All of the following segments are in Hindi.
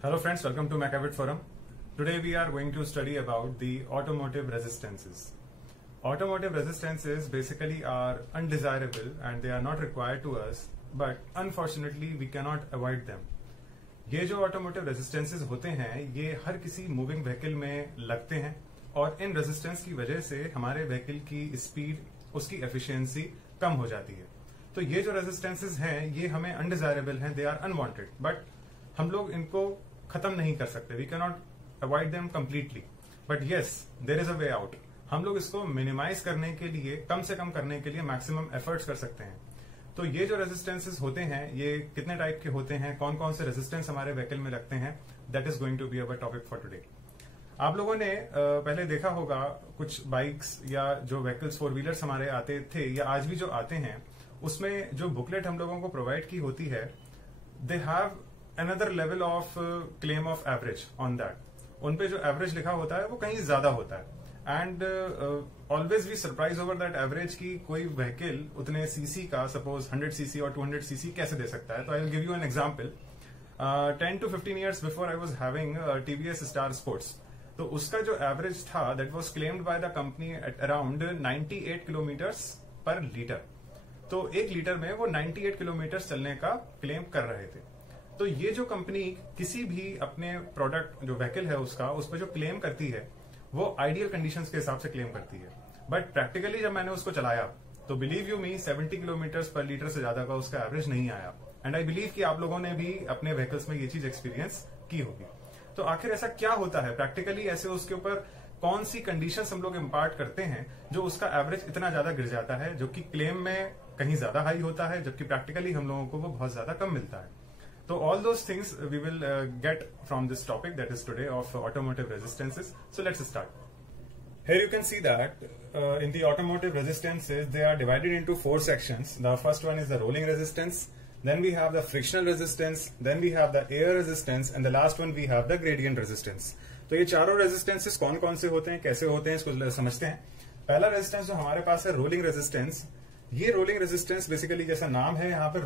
Hello friends, welcome to MacAvid Forum. Today we are going to study about the automotive resistances. Automotive resistances basically are undesirable and they are not required to us, but unfortunately we cannot avoid them. ये जो ऑटोमोटिव रेजिस्टेंसेस होते हैं ये हर किसी मूविंग व्हीकल में लगते हैं और इन रेजिस्टेंस की वजह से हमारे व्हीकल की स्पीड, उसकी एफिशिएंसी कम हो जाती है। तो ये जो रेजिस्टेंसेस हैं ये हमें अनडिजायरेबल हैं, दे आर अनवांटेड, बट हम लोग इनको खत्म नहीं कर सकते। We can not avoid them completely, but yes there is a way out. हम लोग इसको मिनिमाइज करने के लिए, कम से कम करने के लिए मैक्सिमम एफर्ट्स कर सकते हैं। तो ये जो रेजिस्टेंसेस होते हैं ये कितने टाइप के होते हैं, कौन कौन से रेजिस्टेंस हमारे व्हीकल में लगते हैं, that is going to be our topic for today. आप लोगों ने पहले देखा होगा कुछ बाइक्स या जो व्हीकल्स फोर व्हीलर्स हमारे आते थे या आज भी जो आते हैं उसमें जो बुकलेट हम लोगों को प्रोवाइड की होती है, they have another level of claim of average on that. उन पे जो एवरेज लिखा होता है वो कहीं ज्यादा होता है and always we surprise over that average की कोई व्हीकल उतने सीसी का, सपोज 100 सीसी और 200 सीसी कैसे दे सकता है। तो I will give you an example. 10 to 15 years before I was having TVS star sports, तो उसका जो एवरेज था that was claimed by the company at around 98 kilometres पर लीटर। तो 1 लीटर में वो 98 किलोमीटर चलने का क्लेम कर रहे थे। तो ये जो कंपनी किसी भी अपने प्रोडक्ट जो व्हीकल है उसका, उस पर जो क्लेम करती है वो आइडियल कंडीशंस के हिसाब से क्लेम करती है, बट प्रैक्टिकली जब मैंने उसको चलाया तो बिलीव यू मी 70 किलोमीटर पर लीटर से ज्यादा का उसका एवरेज नहीं आया। एंड आई बिलीव कि आप लोगों ने भी अपने व्हीकल्स में ये चीज एक्सपीरियंस की होगी। तो आखिर ऐसा क्या होता है प्रैक्टिकली, ऐसे उसके ऊपर कौन सी कंडीशंस हम लोग इम्पार्ट करते हैं जो उसका एवरेज इतना ज्यादा गिर जाता है, जो कि क्लेम में कहीं ज्यादा हाई होता है जबकि प्रैक्टिकली हम लोगों को वो बहुत ज्यादा कम मिलता है। So all those things we will get from this topic that is today of automotive resistances. So let's start. Here you can see that in the automotive resistances they are divided into 4 sections. The first one is the rolling resistance, then we have the frictional resistance, then we have the air resistance and the last one we have the gradient resistance. तो ये चारों रेजिस्टेंसेस कौन कौन से होते हैं, कैसे होते हैं, इसको समझते हैं। पहला रेजिस्टेंस जो हमारे पास है रोलिंग रेजिस्टेंस। ये रोलिंग रेजिस्टेंस बेसिकली जैसा नाम है यहाँ पर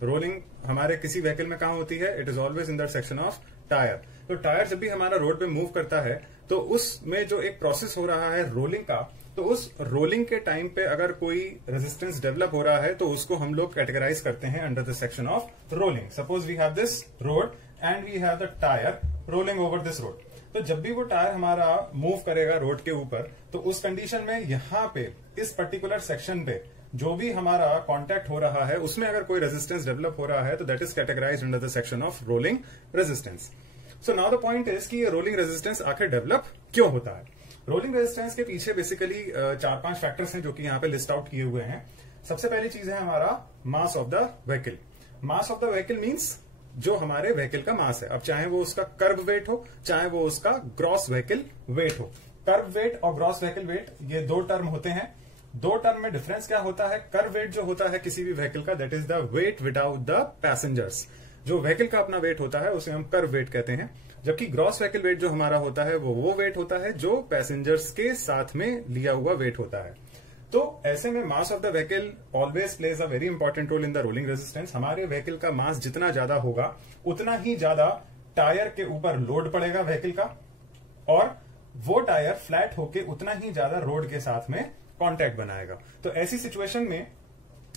रोलिंग हमारे किसी व्हीकल में कहाँ होती है, it is always in that section of tyre. तो टायर जब भी हमारा रोड पे मूव करता है तो उसमें जो एक प्रोसेस हो रहा है रोलिंग का, तो उस रोलिंग के टाइम पे अगर कोई रेजिस्टेंस डेवलप हो रहा है तो उसको हम लोग कैटेगराइज करते हैं under the section of rolling. Suppose we have this road and we have the tyre rolling over this road. तो जब भी वो टायर हमारा मूव करेगा रोड के ऊपर तो उस कंडीशन में यहाँ पे इस पर्टिकुलर सेक्शन पे जो भी हमारा कांटेक्ट हो रहा है उसमें अगर कोई रेजिस्टेंस डेवलप हो रहा है तो that is categorised under the section of rolling resistance. So now the point is कि ये रोलिंग रेजिस्टेंस आखिर डेवलप क्यों होता है। रोलिंग रेजिस्टेंस के पीछे बेसिकली 4-5 फैक्टर्स हैं जो कि यहाँ पे लिस्ट आउट किए हुए हैं। सबसे पहली चीज है हमारा मास of the vehicle. Mass of the vehicle means जो हमारे व्हीकल का मास है, अब चाहे वो उसका कर्व वेट हो चाहे वो उसका ग्रॉस व्हीकल वेट हो। कर्व वेट और ग्रॉस व्हीकल वेट ये 2 टर्म होते हैं। 2 टर्म में डिफरेंस क्या होता है, कर्व वेट जो होता है किसी भी व्हीकल का that is the weight without the passengers. जो व्हीकल का अपना वेट होता है उसे हम कर्व वेट कहते हैं, जबकि ग्रॉस व्हीकल वेट जो हमारा होता है वो वेट होता है जो पैसेंजर्स के साथ में लिया हुआ वेट होता है। तो ऐसे में mass of the vehicle always plays a very important role in the rolling resistance. हमारे व्हीकल का मास जितना ज्यादा होगा उतना ही ज्यादा टायर के ऊपर लोड पड़ेगा व्हीकल का, और वो टायर फ्लैट होके उतना ही ज्यादा रोड के साथ में कांटेक्ट बनाएगा। तो ऐसी सिचुएशन में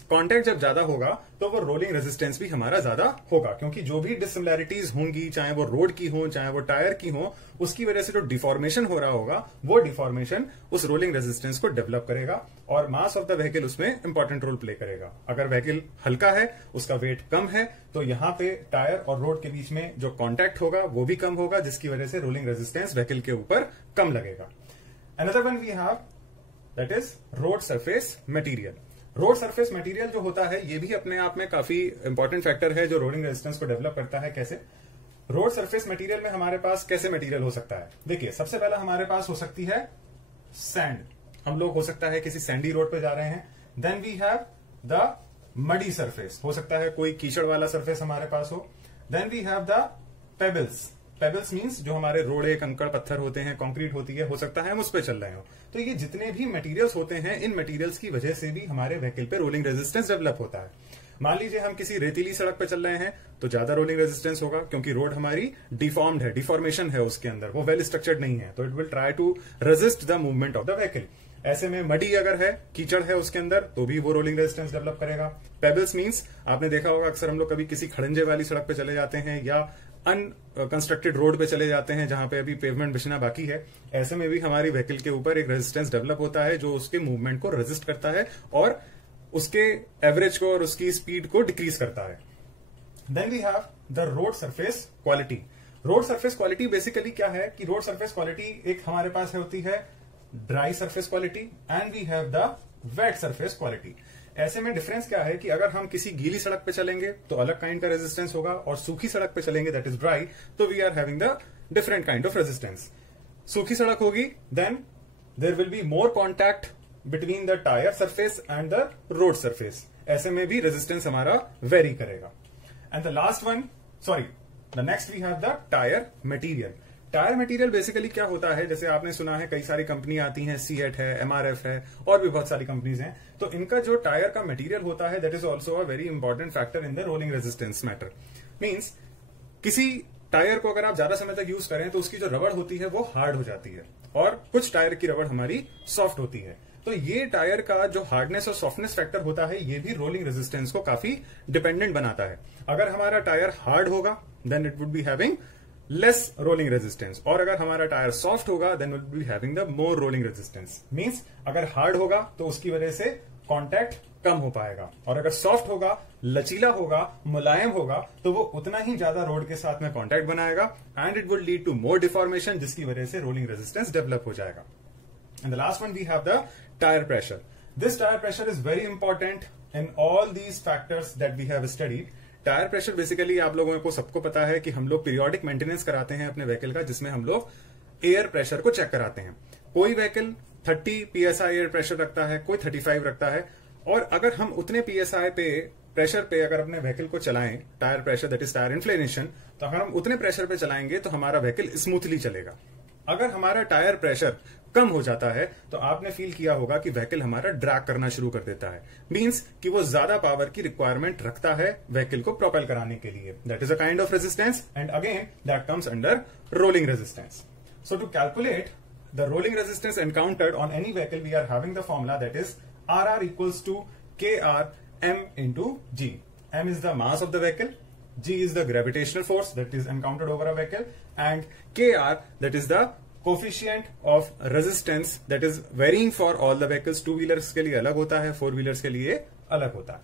कांटेक्ट जब ज्यादा होगा तो वो रोलिंग रेजिस्टेंस भी हमारा ज्यादा होगा, क्योंकि जो भी डिसिमिलैरिटीज होंगी चाहे वो रोड की हो चाहे वो टायर की हो, उसकी वजह से जो डिफॉर्मेशन हो रहा होगा वो डिफॉर्मेशन उस रोलिंग रेजिस्टेंस को डेवलप करेगा और मास ऑफ द व्हीकल उसमें इंपॉर्टेंट रोल प्ले करेगा। अगर व्हीकल हल्का है, उसका वेट कम है, तो यहाँ पे टायर और रोड के बीच में जो कॉन्टैक्ट होगा वो भी कम होगा, जिसकी वजह से रोलिंग रेजिस्टेंस व्हीकल के ऊपर कम लगेगा। Another one we have that is road surface material. Road surface material जो होता है ये भी अपने आप में काफी इंपॉर्टेंट फैक्टर है जो रोलिंग रेजिस्टेंस को डेवलप करता है। कैसे? रोड सरफेस मटेरियल में हमारे पास कैसे मटेरियल हो सकता है, देखिए सबसे पहला हमारे पास हो सकती है सैंड। हम लोग हो सकता है किसी सैंडी रोड पे जा रहे हैं। Then we have the muddy surface, हो सकता है कोई कीचड़ वाला सरफेस हमारे पास हो। Then we have the pebbles. Pebbles means जो हमारे रोड़े कंकड़ पत्थर होते हैं, कंक्रीट होती है, हो सकता है हम उस पर चल रहे हो। तो ये जितने भी मटेरियल्स होते हैं इन मटेरियल्स की वजह से भी हमारे व्हीकल पे रोलिंग रेजिस्टेंस डेवलप होता है। मान लीजिए हम किसी रेतीली सड़क पे चल रहे हैं तो ज्यादा रोलिंग रेजिस्टेंस होगा, क्योंकि रोड हमारी डिफॉर्म्ड है, डिफॉर्मेशन है उसके अंदर, वो वेल स्ट्रक्चर्ड नहीं है, तो it will try to resist the movement of the vehicle. ऐसे में मडी अगर है, कीचड़ है उसके अंदर, तो भी वो रोलिंग रेजिस्टेंस डेवलप करेगा। पेबल्स मींस आपने देखा होगा अक्सर हम लोग कभी किसी खड़ंजे वाली सड़क पे चले जाते हैं या अनकंस्ट्रक्टेड रोड पे चले जाते हैं जहां पे अभी पेवमेंट बिछना बाकी है, ऐसे में भी हमारी व्हीकल के ऊपर एक रेजिस्टेंस डेवलप होता है जो उसके मूवमेंट को रेजिस्ट करता है और उसके एवरेज को और उसकी स्पीड को डिक्रीज करता है। Then we have the road surface quality. Road surface quality basically क्या है कि रोड सरफेस क्वालिटी एक हमारे पास होती है dry surface quality and we have the wet surface quality. ऐसे में डिफरेंस क्या है कि अगर हम किसी गीली सड़क पे चलेंगे तो अलग काइंड का रेजिस्टेंस होगा, और सूखी सड़क पे चलेंगे दैट इज ड्राई, तो we are having the different kind of resistance. सूखी सड़क होगी then there will be more contact between the tyre surface and the road surface, ऐसे में भी रेजिस्टेंस हमारा वेरी करेगा। And the last one, sorry the next we have the tyre material. Tyre material basically क्या होता है, जैसे आपने सुना है कई सारी कंपनी आती हैं, सीएट है, एमआरएफ है, और भी बहुत सारी कंपनीज हैं, तो इनका जो टायर का मटेरियल होता है that is also a very important factor in the rolling resistance matter. Means किसी टायर को अगर आप ज्यादा समय तक यूज करें तो उसकी जो रबड़ होती है वो हार्ड हो जाती है, और कुछ टायर की रबड़ हमारी सॉफ्ट होती है। तो ये टायर का जो हार्डनेस और सॉफ्टनेस फैक्टर होता है ये भी रोलिंग रेजिस्टेंस को काफी डिपेंडेंट बनाता है। अगर हमारा टायर हार्ड होगा then it would be having less rolling resistance, और अगर हमारा टायर सॉफ्ट होगा then will be having the more rolling resistance. Means अगर हार्ड होगा तो उसकी वजह से कांटेक्ट कम हो पाएगा, और अगर सॉफ्ट होगा, लचीला होगा, मुलायम होगा, तो वो उतना ही ज्यादा रोड के साथ में कांटेक्ट बनाएगा and it would lead to more deformation, जिसकी वजह से रोलिंग रेजिस्टेंस डेवलप हो जाएगा। And the last one we have the tyre pressure. This tyre pressure is very important in all these factors that we have studied. Tyre pressure basically आप लोगों को सबको पता है कि हम लोग पीरियोडिक मेंटेनेंस कराते हैं अपने व्हीकल का, जिसमें हम लोग एयर प्रेशर को चेक कराते हैं। कोई व्हीकल 30 psi एयर प्रेशर रखता है, कोई 35 रखता है, और अगर हम उतने psi पे प्रेशर पे अगर अपने व्हीकल को चलाएं, tyre pressure that is tyre inflation, तो अगर हम उतने प्रेशर पे चलाएंगे तो हमारा व्हीकल स्मूथली चलेगा। अगर हमारा टायर प्रेशर कम हो जाता है तो आपने फील किया होगा कि व्हीकल हमारा ड्रैग करना शुरू कर देता है, मींस कि वो ज्यादा पावर की रिक्वायरमेंट रखता है व्हीकल को प्रोपेल कराने के लिए। That is a kind of resistance and again that comes under rolling resistance. So to calculate the rolling resistance encountered on any vehicle we are having the formula that is RR equals to KR M into G. M is the mass of the vehicle, G is the gravitational force that is encountered over a vehicle, and KR that is the coefficient of resistance that is varying for all the vehicles। Two wheelers के लिए अलग होता है, फोर व्हीलर्स के लिए अलग होता है।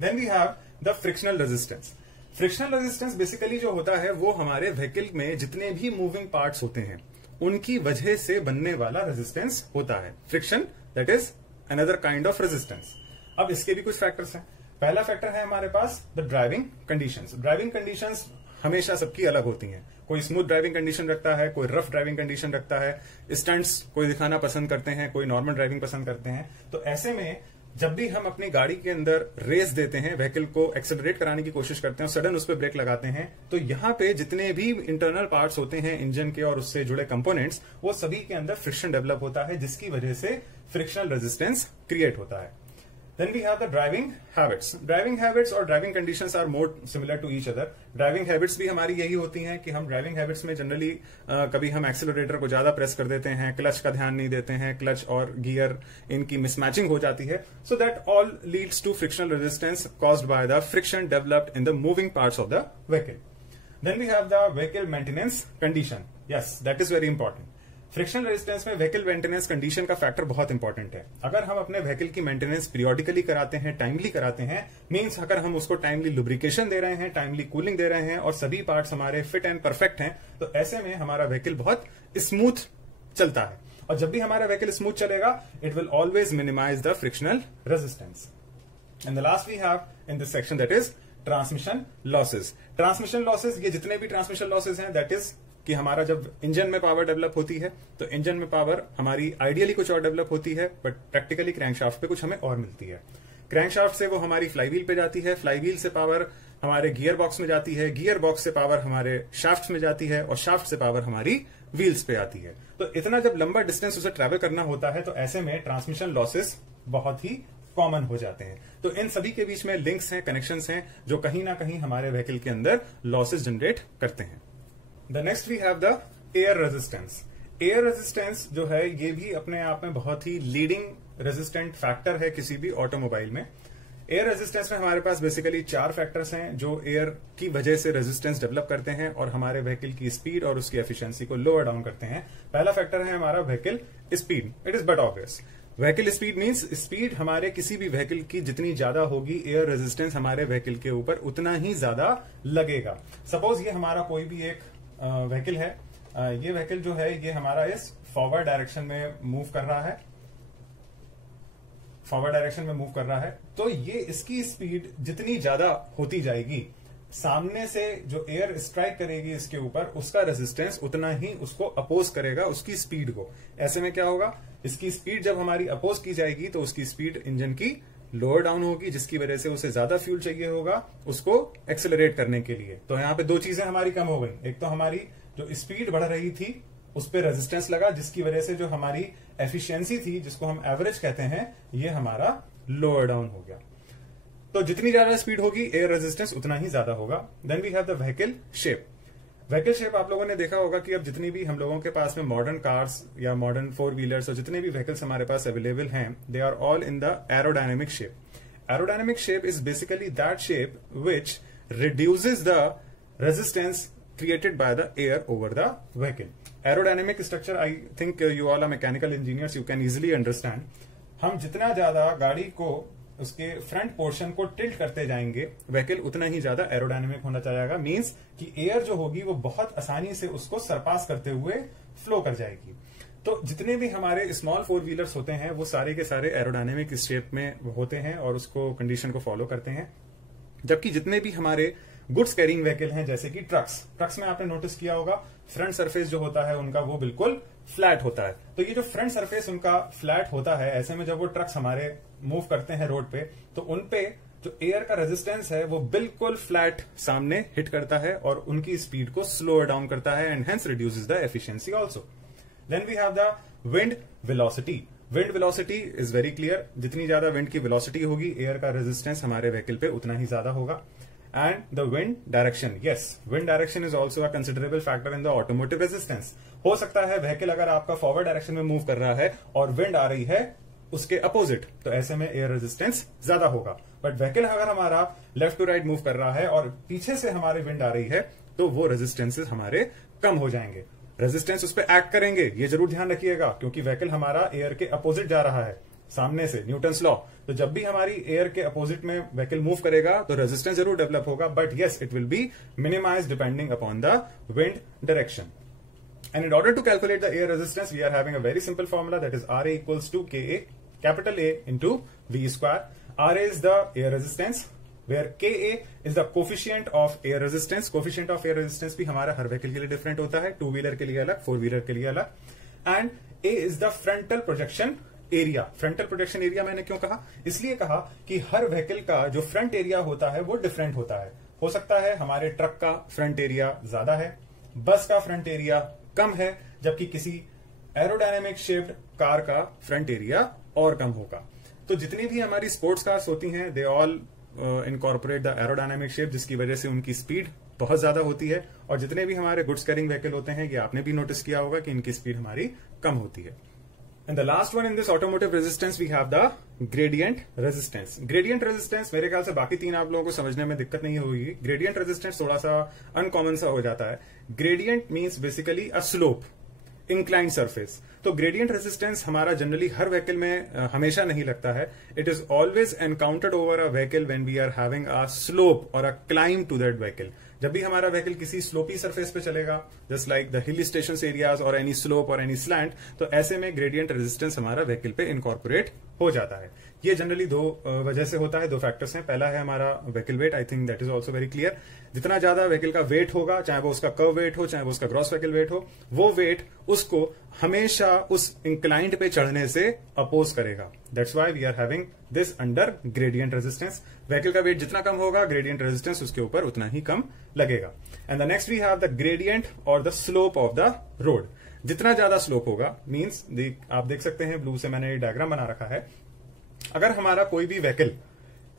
Then we have the frictional resistance। Frictional resistance basically जो होता है वो हमारे व्हीकल में जितने भी मूविंग पार्ट्स होते हैं उनकी वजह से बनने वाला रेजिस्टेंस होता है। Friction that is another kind of resistance. अब इसके भी कुछ फैक्टर्स हैं। पहला फैक्टर है हमारे पास the driving conditions. Driving conditions हमेशा सबकी अलग होती हैं। कोई स्मूथ ड्राइविंग कंडीशन रखता है, कोई रफ ड्राइविंग कंडीशन रखता है, स्टंट्स कोई दिखाना पसंद करते हैं, कोई नॉर्मल ड्राइविंग पसंद करते हैं। तो ऐसे में जब भी हम अपनी गाड़ी के अंदर रेस देते हैं, व्हीकल को एक्सेलरेट कराने की कोशिश करते हैं, सडन उस पर ब्रेक लगाते हैं, तो यहाँ पे जितने भी इंटरनल पार्ट्स होते हैं इंजन के और उससे जुड़े कंपोनेंट्स, वो सभी के अंदर फ्रिक्शन डेवलप होता है, जिसकी वजह से फ्रिक्शनल रेजिस्टेंस क्रिएट होता है। Then we have the driving habits. Driving habits और driving conditions are more similar to each other. Driving habits भी हमारी यही होती हैं कि हम driving habits में जनरली कभी हम एक्सेलरेटर को ज्यादा प्रेस कर देते हैं, क्लच का ध्यान नहीं देते हैं, क्लच और गियर इनकी मिसमैचिंग हो जाती है। So that all leads to frictional resistance caused by the friction developed in the moving parts of the vehicle. Then we have the vehicle maintenance condition. Yes, that is very important. Frictional resistance में व्हीकल मेंटेनेंस कंडीशन का फैक्टर बहुत इंपॉर्टेंट है। अगर हम अपने व्हीकल की मेंटेनेंस पीरियोडिकली कराते हैं, टाइमली कराते हैं, मींस अगर हम उसको टाइमली लुब्रिकेशन दे रहे हैं, टाइमली कूलिंग दे रहे हैं और सभी पार्ट्स हमारे फिट एंड परफेक्ट हैं, तो ऐसे में हमारा व्हीकल बहुत स्मूथ चलता है। और जब भी हमारा व्हीकल स्मूथ चलेगा, it will always minimise the frictional resistance. And the last we have in this section that is transmission losses. Transmission losses, ये जितने भी ट्रांसमिशन लॉसेज हैं, दैट इज कि हमारा जब इंजन में पावर डेवलप होती है तो इंजन में पावर हमारी आइडियली कुछ और डेवलप होती है, बट प्रैक्टिकली क्रैंकशाफ्ट पे कुछ हमें और मिलती है। क्रैंकशाफ्ट से वो हमारी फ्लाईव्हील पे जाती है, फ्लाईव्हील से पावर हमारे गियर बॉक्स में जाती है, गियर बॉक्स से पावर हमारे शाफ्ट में जाती है और शाफ्ट से पावर हमारी व्हील्स पे आती है। तो इतना जब लंबा डिस्टेंस उसे ट्रेवल करना होता है तो ऐसे में ट्रांसमिशन लॉसेस बहुत ही कॉमन हो जाते हैं। तो इन सभी के बीच में लिंक्स हैं, कनेक्शंस हैं, जो कहीं ना कहीं हमारे व्हीकल के अंदर लॉसेस जनरेट करते हैं। The next we have the air resistance. Air resistance जो है ये भी अपने आप में बहुत ही लीडिंग रेजिस्टेंट फैक्टर है किसी भी ऑटोमोबाइल में। एयर रेजिस्टेंस में हमारे पास बेसिकली 4 फैक्टर्स हैं जो एयर की वजह से रेजिस्टेंस डेवलप करते हैं और हमारे व्हीकल की स्पीड और उसकी एफिशिएंसी को लोअर डाउन करते हैं। पहला फैक्टर है हमारा vehicle speed. It is but obvious. Vehicle speed means speed हमारे किसी भी व्हीकल की जितनी ज्यादा होगी, एयर रेजिस्टेंस हमारे व्हीकल के ऊपर उतना ही ज्यादा लगेगा। सपोज ये हमारा कोई भी एक व्हीकल है, ये व्हीकल जो है ये हमारा इस फॉरवर्ड डायरेक्शन में मूव कर रहा है, फॉरवर्ड डायरेक्शन में मूव कर रहा है, तो ये इसकी स्पीड जितनी ज्यादा होती जाएगी, सामने से जो एयर स्ट्राइक करेगी इसके ऊपर, उसका रेजिस्टेंस उतना ही उसको अपोज करेगा उसकी स्पीड को। ऐसे में क्या होगा, इसकी स्पीड जब हमारी अपोज की जाएगी तो उसकी स्पीड इंजन की लोअर डाउन होगी, जिसकी वजह से उसे ज्यादा फ्यूल चाहिए होगा उसको एक्सेलरेट करने के लिए। तो यहाँ पे 2 चीजें हमारी कम हो गई। एक तो हमारी जो स्पीड बढ़ रही थी उस पर रेजिस्टेंस लगा, जिसकी वजह से जो हमारी एफिशिएंसी थी, जिसको हम एवरेज कहते हैं, ये हमारा लोअर डाउन हो गया। तो जितनी ज्यादा स्पीड होगी एयर रेजिस्टेंस उतना ही ज्यादा होगा। Then we have the vehicle shape. Vehicle shape आप लोगों ने देखा होगा कि अब जितनी भी हम लोगों के पास में मॉडर्न कार्स या मॉडर्न 4 व्हीलर्स और जितने भी व्हीकल्स हमारे पास अवेलेबल हैं, they are all in the aerodynamic shape. Aerodynamic shape is basically that shape which reduces the resistance created by the air over the vehicle. Aerodynamic structure, I think you all are mechanical engineers, you can easily understand. हम जितना ज्यादा गाड़ी को उसके फ्रंट पोर्शन को टिल्ट करते जाएंगे, व्हीकल उतना ही ज्यादा एरोडायनेमिक होना चाहिएगा। मींस कि एयर जो होगी वो बहुत आसानी से उसको सरपास करते हुए फ्लो कर जाएगी। तो जितने भी हमारे स्मॉल 4 व्हीलर्स होते हैं वो सारे के सारे एरोडायनेमिक शेप में होते हैं और उसको कंडीशन को फॉलो करते हैं। जबकि जितने भी हमारे गुड्स कैरिंग व्हीकल हैं जैसे कि ट्रक्स में आपने नोटिस किया होगा फ्रंट सरफेस जो होता है उनका वो बिल्कुल फ्लैट होता है। तो ये जो फ्रंट सरफेस उनका फ्लैट होता है, ऐसे में जब वो ट्रक्स हमारे मूव करते हैं रोड पे, तो उनपे जो एयर का रेजिस्टेंस है वो बिल्कुल फ्लैट सामने हिट करता है और उनकी स्पीड को स्लोअर डाउन करता है and hence reduces the efficiency also. Then we have the wind velocity. Wind velocity is very clear. जितनी ज्यादा विंड की वेलोसिटी होगी, एयर का रेजिस्टेंस हमारे व्हीकल पे उतना ही ज्यादा होगा। And the wind direction, yes, wind direction is also a considerable factor in the automotive resistance. हो सकता है व्हीकल अगर आपका फॉरवर्ड डायरेक्शन में मूव कर रहा है और विंड आ रही है उसके अपोजिट, तो ऐसे में एयर रेजिस्टेंस ज्यादा होगा। बट व्हीकल अगर हमारा लेफ्ट टू राइट मूव कर रहा है और पीछे से हमारे विंड आ रही है, तो वो रेजिस्टेंसेस हमारे कम हो जाएंगे। रेजिस्टेंस उस पर एक्ट करेंगे, ये जरूर ध्यान रखिएगा, क्योंकि व्हीकल हमारा एयर के अपोजिट जा रहा है सामने से, न्यूटन्स लॉ। तो जब भी हमारी एयर के अपोजिट में व्हीकल मूव करेगा तो रेजिस्टेंस जरूर डेवलप होगा, but yes it will be minimise depending upon the wind direction. And in order to calculate the air resistance we are having a very simple formula, that is RA equals to KA capital A into V square. RA is the air resistance, where KA is the coefficient of air resistance. Coefficient of air resistance भी हमारा हर व्हीकल के लिए डिफरेंट होता है, 2 व्हीलर के लिए अलग, 4 व्हीलर के लिए अलग। And A is the frontal projection area. Frontal projection area मैंने क्यों कहा, इसलिए कहा कि हर व्हीकल का जो फ्रंट एरिया होता है वो डिफरेंट होता है। हो सकता है हमारे ट्रक का फ्रंट एरिया ज्यादा है, बस का फ्रंट एरिया कम है, जबकि किसी एरोडायनेमिक शेप्ड कार का फ्रंट एरिया और कम होगा। तो जितनी भी हमारी स्पोर्ट्स कार्स होती हैं, they all incorporate the aerodynamic shape, जिसकी वजह से उनकी स्पीड बहुत ज्यादा होती है। और जितने भी हमारे गुड्स कैरिंग व्हीकल होते हैं, ये आपने भी नोटिस किया होगा कि इनकी स्पीड हमारी कम होती है। And the last one in this automotive resistance we have the gradient resistance. Gradient resistance मेरे ख्याल से बाकी 3 आप लोगों को समझने में दिक्कत नहीं होगी। Gradient resistance थोड़ा सा अनकॉमन सा हो जाता है। Gradient means basically a slope, inclined surface. तो gradient resistance हमारा जनरली हर व्हीकल में हमेशा नहीं लगता है। It is always encountered over a vehicle when we are having a slope or a climb to that vehicle. जब भी हमारा व्हीकल किसी स्लोपी सरफेस पे चलेगा, just like the hill station areas और एनी स्लोप और एनी स्लैंट, तो ऐसे में ग्रेडियंट रेजिस्टेंस हमारा व्हीकल पे इनकॉर्पोरेट हो जाता है। ये जनरली 2 वजह से होता है, 2 फैक्टर्स हैं। पहला है हमारा vehicle wait, I think that is also very clear. जितना ज्यादा व्हीकल का वेट होगा, चाहे वो उसका कर्व वेट हो, चाहे वो उसका ग्रॉस व्हीकल वेट हो, वो वेट उसको हमेशा उस इंक्लाइंड पे चढ़ने से अपोज करेगा। That's why we are having this under gradient resistance. Vehicle का वेट जितना कम होगा, ग्रेडियंट रेजिस्टेंस उसके ऊपर उतना ही कम लगेगा। And the next we have the gradient और the slope of the road. जितना ज्यादा स्लोप होगा, मीन्स आप देख सकते हैं ब्लू से मैंने डायग्राम बना रखा है। अगर हमारा कोई भी व्हीकल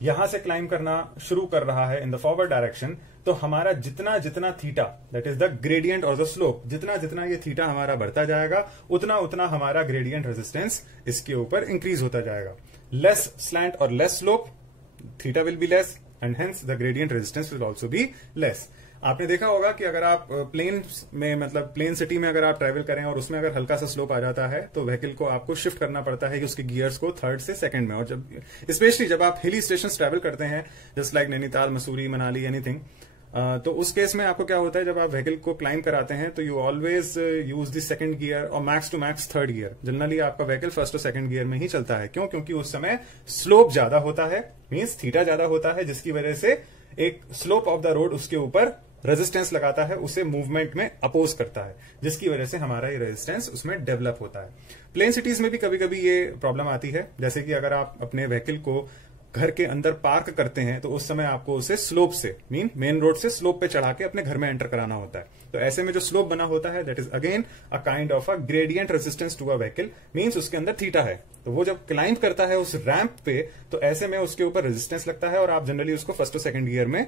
यहां से क्लाइंब करना शुरू कर रहा है इन द फॉरवर्ड डायरेक्शन, तो हमारा जितना जितना theta, that is the gradient और द स्लोप, जितना जितना ये थीटा हमारा बढ़ता जाएगा उतना उतना हमारा ग्रेडियंट रेजिस्टेंस इसके ऊपर इंक्रीज होता जाएगा. लेस स्लैंट और less slope, theta will be less and hence the gradient resistance will also be less. आपने देखा होगा कि अगर आप प्लेन में, मतलब प्लेन सिटी में अगर आप ट्रेवल करें और उसमें अगर हल्का सा स्लोप आ जाता है तो व्हीकल को आपको शिफ्ट करना पड़ता है कि उसके गियर्स को थर्ड से सेकंड में. और जब स्पेशली जब आप हिली स्टेशन ट्रेवल करते हैं just like Nainital, Mussoorie, Manali, anything, तो उस केस में आपको क्या होता है, जब आप व्हीकल को क्लाइंब कराते हैं तो you always use the second gear और max to max third gear. Generally आपका व्हीकल फर्स्ट और सेकंड गियर में ही चलता है. क्यों? क्योंकि उस समय स्लोप ज्यादा होता है, मींस थीटा ज्यादा होता है, जिसकी वजह से एक स्लोप ऑफ द रोड उसके ऊपर रेजिस्टेंस लगाता है, उसे मूवमेंट में अपोज करता है, जिसकी वजह से हमारा ये रेजिस्टेंस उसमें डेवलप होता है. प्लेन सिटीज में भी कभी कभी ये प्रॉब्लम आती है, जैसे कि अगर आप अपने व्हीकल को घर के अंदर पार्क करते हैं तो उस समय आपको उसे स्लोप से, मेन रोड से स्लोप पे चढ़ा के अपने घर में एंटर कराना होता है. तो ऐसे में जो स्लोप बना होता है that is again a kind of a gradient resistance to a vehicle, means उसके अंदर थीटा है. तो वो जब क्लाइंब करता है उस रैंप पे तो ऐसे में उसके ऊपर रेजिस्टेंस लगता है और आप जनरली उसको फर्स्ट और सेकंड गियर में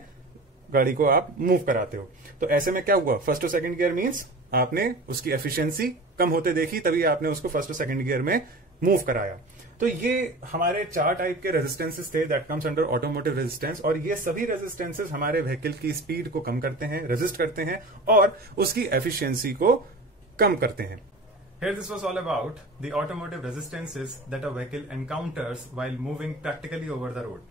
गाड़ी को आप मूव कराते हो. तो ऐसे में क्या हुआ, फर्स्ट और सेकंड गियर मींस आपने उसकी एफिशिएंसी कम होते देखी, तभी आपने उसको फर्स्ट और सेकंड गियर में मूव कराया. तो ये हमारे 4 टाइप के रेजिस्टेंसेस थे that comes under automotive resistance, और ये सभी रेजिस्टेंसेस हमारे व्हीकल की स्पीड को कम करते हैं, रेजिस्ट करते हैं और उसकी एफिशिएंसी को कम करते हैं. Here this was all about the automotive resistances that a vehicle encounters while moving practically over the road.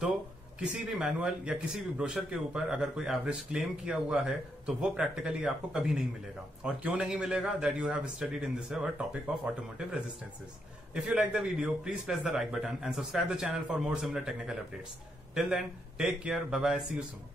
तो किसी भी मैनुअल या किसी भी ब्रोशर के ऊपर अगर कोई एवरेज क्लेम किया हुआ है तो वो प्रैक्टिकली आपको कभी नहीं मिलेगा. और क्यों नहीं मिलेगा, that you have studied in this topic of automotive resistances. If you like the video, please press the like button and subscribe the channel for more similar technical updates. Till then, take care, bye bye, see you soon.